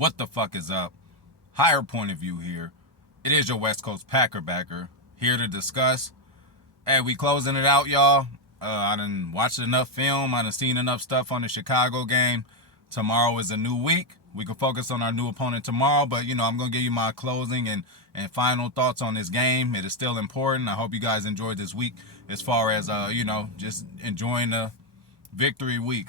What the fuck is up? Higher point of view here. It is your West Coast Packer backer here to discuss. Hey, we closing it out, y'all. I done watched enough film. I done seen enough stuff on the Chicago game. Tomorrow is a new week. We can focus on our new opponent tomorrow, but I'm gonna give you my closing and final thoughts on this game. It is still important. I hope you guys enjoyed this week as far as just enjoying the victory week.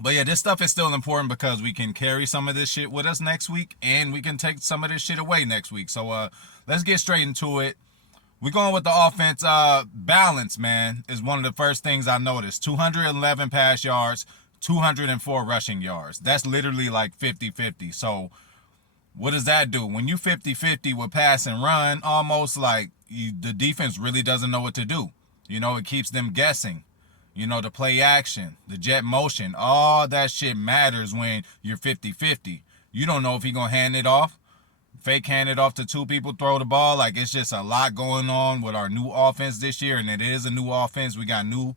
But yeah, this stuff is still important because we can carry some of this shit with us next week, and we can take some of this shit away next week. So let's get straight into it. We're going with the offense. Balance, man, is one of the first things I noticed. 211 pass yards, 204 rushing yards. That's literally like 50-50. So what does that do? When you 50-50 with pass and run, almost like the defense really doesn't know what to do. It keeps them guessing. The play action, the jet motion, all that shit matters when you're 50-50. You don't know if he's going to hand it off, fake hand it off to two people, throw the ball. Like, it's just a lot going on with our new offense this year, and it is a new offense. We got new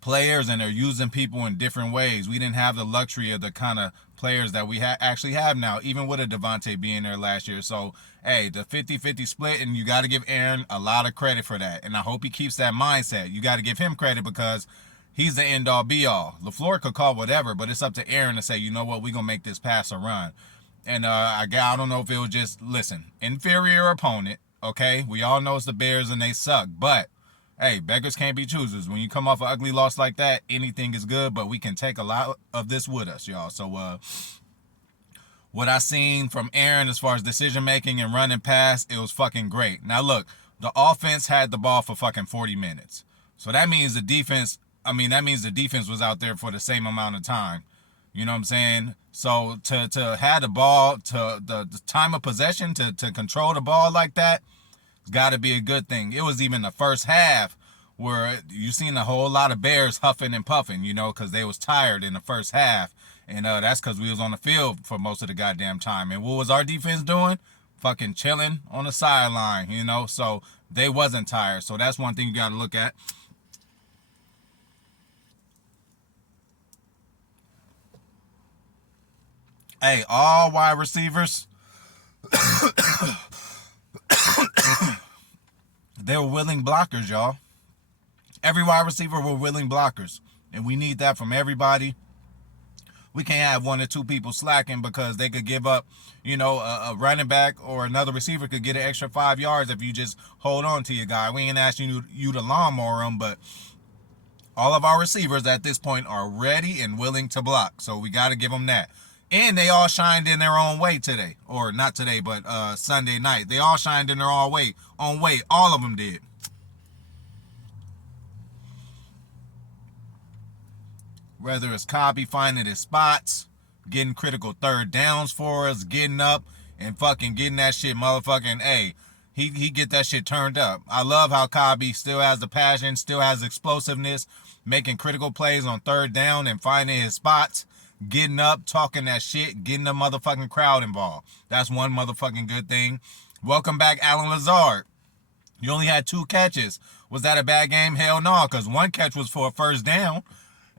players, and they're using people in different ways. We didn't have the luxury of the kind of players that we actually have now, even with a Davante being there last year. So, hey, the 50-50 split, and you got to give Aaron a lot of credit for that. And I hope he keeps that mindset. You got to give him credit because he's the end-all, be-all. LaFleur could call whatever, but it's up to Aaron to say, you know what, we're going to make this pass a run. And I don't know if it was just, listen, inferior opponent, okay? We all know it's the Bears and they suck, but hey, beggars can't be choosers. When you come off an ugly loss like that, anything is good, but we can take a lot of this with us, y'all. So what I seen from Aaron as far as decision-making and running past, it was fucking great. Now, look, the offense had the ball for fucking 40 minutes. So that means the defense was out there for the same amount of time. You know what I'm saying? So to have the ball, to the time of possession, to control the ball like that, it's got to be a good thing. It was even the first half where you seen a whole lot of Bears huffing and puffing, because they was tired in the first half. And that's because we was on the field for most of the goddamn time. And what was our defense doing? Fucking chilling on the sideline, So they wasn't tired. So that's one thing you got to look at. Hey, all wide receivers, they were willing blockers, y'all. Every wide receiver were willing blockers. And we need that from everybody. We can't have one or two people slacking because they could give up, a running back or another receiver could get an extra 5 yards if you just hold on to your guy. We ain't asking you to lawnmower him, but all of our receivers at this point are ready and willing to block. So we got to give them that. And they all shined in their own way today. Or not today, but Sunday night. They all shined in their own way. All of them did. Whether it's Cobby finding his spots, getting critical third downs for us, getting up and fucking getting that shit motherfucking, hey, he get that shit turned up. I love how Cobby still has the passion, still has explosiveness, making critical plays on third down and finding his spots, getting up, talking that shit, getting the motherfucking crowd involved. That's one motherfucking good thing. Welcome back, Alan Lazard. You only had 2 catches. Was that a bad game? Hell no, because one catch was for a first down,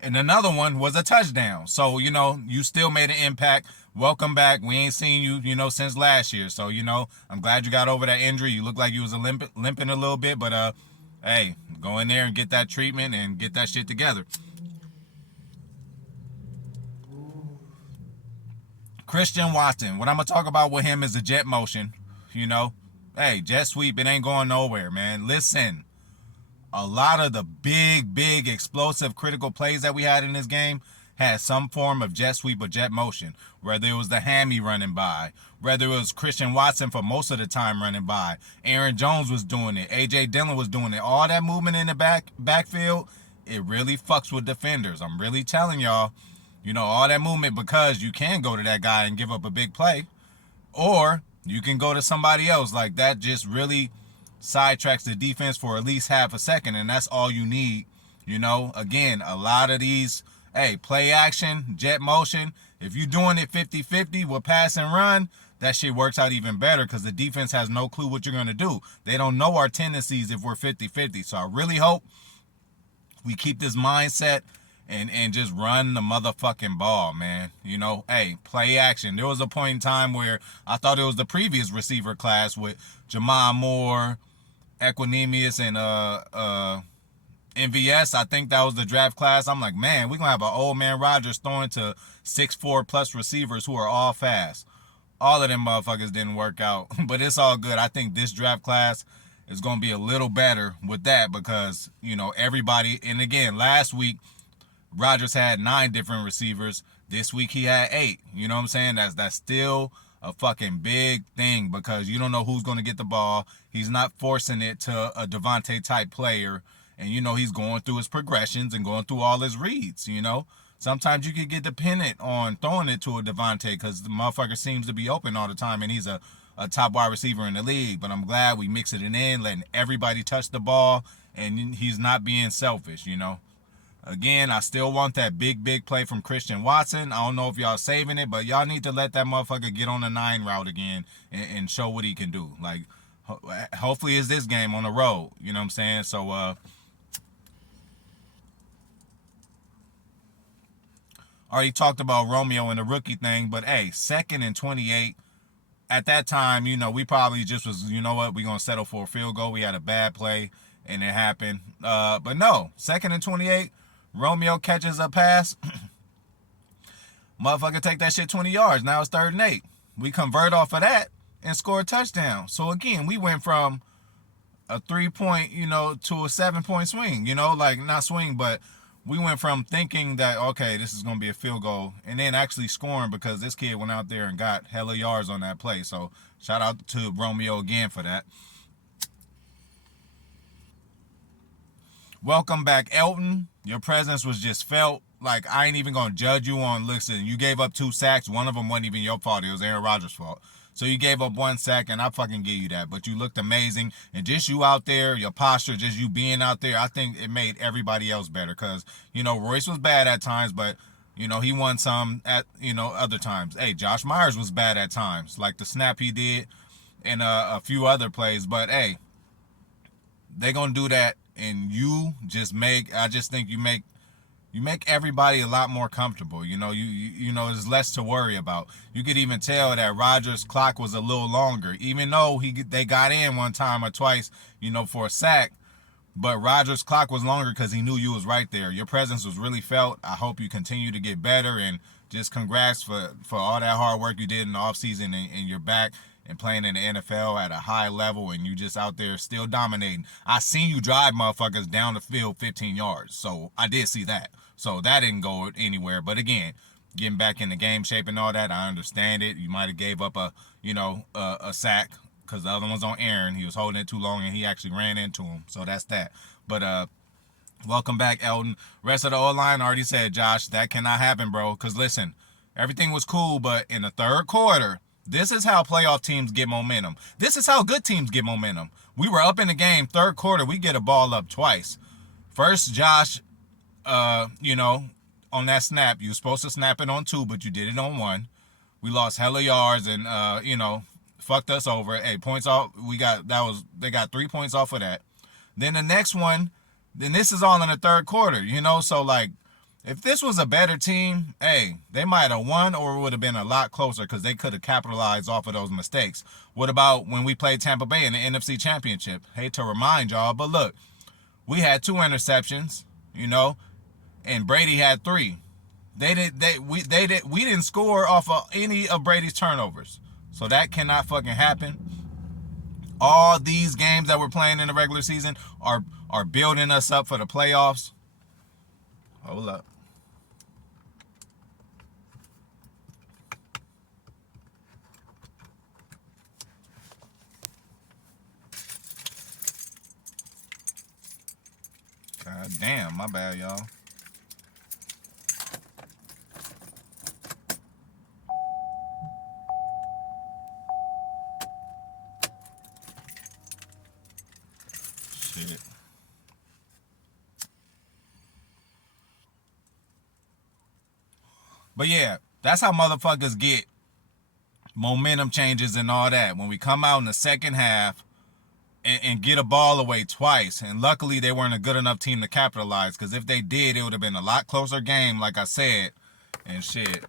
and another one was a touchdown. So, you still made an impact. Welcome back. We ain't seen you, since last year. So, I'm glad you got over that injury. You look like you was limping a little bit, but, hey, go in there and get that treatment and get that shit together. Christian Watson, what I'm going to talk about with him is the jet motion, Hey, jet sweep, it ain't going nowhere, man. Listen, a lot of the big, explosive, critical plays that we had in this game had some form of jet sweep or jet motion. Whether it was the hammy running by, whether it was Christian Watson for most of the time running by, Aaron Jones was doing it, A.J. Dillon was doing it. All that movement in the backfield, it really fucks with defenders. I'm really telling y'all, all that movement, because you can go to that guy and give up a big play, or you can go to somebody else. Like, that just really sidetracks the defense for at least half a second, and that's all you need. Again, a lot of these, hey, play action, jet motion, if you're doing it 50-50 with pass and run, that shit works out even better because the defense has no clue what you're going to do. They don't know our tendencies if we're 50-50. So I really hope we keep this mindset and just run the motherfucking ball, man. Hey, play action. There was a point in time where I thought it was the previous receiver class with Jamar Moore, Equinemius, and MVS. I think that was the draft class. I'm like, man, we're gonna have an old man Rodgers throwing to 6'4" plus receivers who are all fast. All of them motherfuckers didn't work out, but it's all good. I think this draft class is gonna be a little better with that because everybody. And again, last week Rodgers had 9 different receivers. This week he had 8. You know what I'm saying? That's still a fucking big thing because you don't know who's going to get the ball. He's not forcing it to a Davante type player. And he's going through his progressions and going through all his reads, Sometimes you could get dependent on throwing it to a Davante because the motherfucker seems to be open all the time and he's a top wide receiver in the league. But I'm glad we mix it in, letting everybody touch the ball, and he's not being selfish, Again, I still want that big play from Christian Watson. I don't know if y'all saving it, but y'all need to let that motherfucker get on the 9 route again and show what he can do. Like, hopefully it's this game on the road. You know what I'm saying? So, already talked about Romeo and the rookie thing, but hey, 2nd and 28. At that time, we probably just was, what, we going to settle for a field goal. We had a bad play, and it happened. But no, 2nd and 28. Romeo catches a pass. Motherfucker take that shit 20 yards. Now it's 3rd and 8. We convert off of that and score a touchdown. So again, we went from a 3-point, to a 7-point swing, like not swing, but we went from thinking that, okay, this is going to be a field goal and then actually scoring because this kid went out there and got hella yards on that play. So shout out to Romeo again for that. Welcome back, Elton. Your presence was just felt. Like, I ain't even going to judge you on, listen, you gave up 2 sacks. One of them wasn't even your fault. It was Aaron Rodgers' fault. So you gave up 1 sack, and I fucking give you that. But you looked amazing. And just you out there, your posture, just you being out there, I think it made everybody else better. Because, Royce was bad at times, but, he won some at, other times. Hey, Josh Myers was bad at times. Like the snap he did and a few other plays. But, hey, they going to do that. And you just I just think you make everybody a lot more comfortable. There's less to worry about. You could even tell that Rodgers' clock was a little longer, even though they got in one time or twice, for a sack. But Rodgers' clock was longer because he knew you was right there. Your presence was really felt. I hope you continue to get better, and just congrats for all that hard work you did in the offseason, and you're back and playing in the NFL at a high level, and you just out there still dominating. I seen you drive motherfuckers down the field 15 yards, so I did see that. So that didn't go anywhere. But again, getting back in the game shape and all that, I understand it. You might have gave up a sack because the other one's on Aaron. He was holding it too long, and he actually ran into him. So that's that. But welcome back, Elton. Rest of the O-line already said, Josh, that cannot happen, bro. Because listen, everything was cool, but in the 3rd quarter, this is how playoff teams get momentum. This is how good teams get momentum. We were up in the game, 3rd quarter, we get a ball up twice. First, Josh, on that snap, you were supposed to snap it on 2, but you did it on 1. We lost hella yards and, fucked us over. Hey, points off. They got 3 points off of that. Then the next one, then this is all in the 3rd quarter, so like, if this was a better team, hey, they might have won or it would have been a lot closer because they could have capitalized off of those mistakes. What about when we played Tampa Bay in the NFC Championship? Hate to remind y'all, but look, we had 2 interceptions, and Brady had 3. We didn't score off of any of Brady's turnovers. So that cannot fucking happen. All these games that we're playing in the regular season are building us up for the playoffs. Hold up. God damn, my bad, y'all. Shit. But yeah, that's how motherfuckers get momentum changes and all that. When we come out in the second half, and get a ball away twice. And luckily, they weren't a good enough team to capitalize. Because if they did, it would have been a lot closer game, like I said. And shit,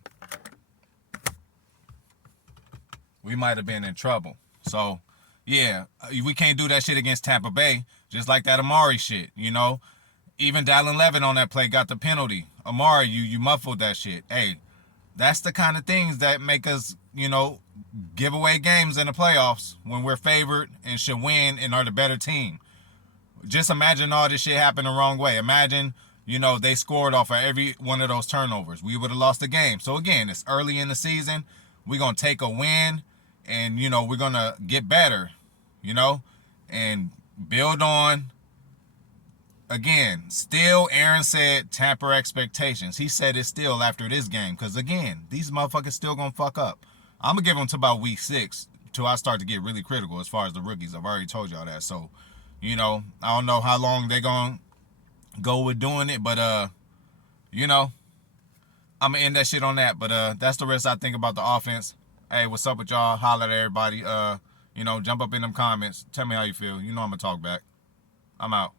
we might have been in trouble. So, yeah, we can't do that shit against Tampa Bay. Just like that Amari shit, you know. Even Dallin Levin on that play got the penalty. Amari, you muffled that shit. Hey, that's the kind of things that make us, you know, give away games in the playoffs when we're favored and should win and are the better team. Just imagine all this shit happened the wrong way. Imagine, you know, they scored off of every one of those turnovers. We would have lost the game. So again, it's early in the season. We're going to take a win and, you know, we're going to get better, you know, and build on. Again, still, Aaron said tamper expectations. He said it still after this game. Because, again, these motherfuckers still going to fuck up. I'm going to give them to about week 6 till I start to get really critical as far as the rookies. I've already told y'all that. So, you know, I don't know how long they're going to go with doing it. But, you know, I'm going to end that shit on that. But that's the rest I think about the offense. Hey, what's up with y'all? Holler at everybody. You know, jump up in them comments. Tell me how you feel. You know I'm going to talk back. I'm out.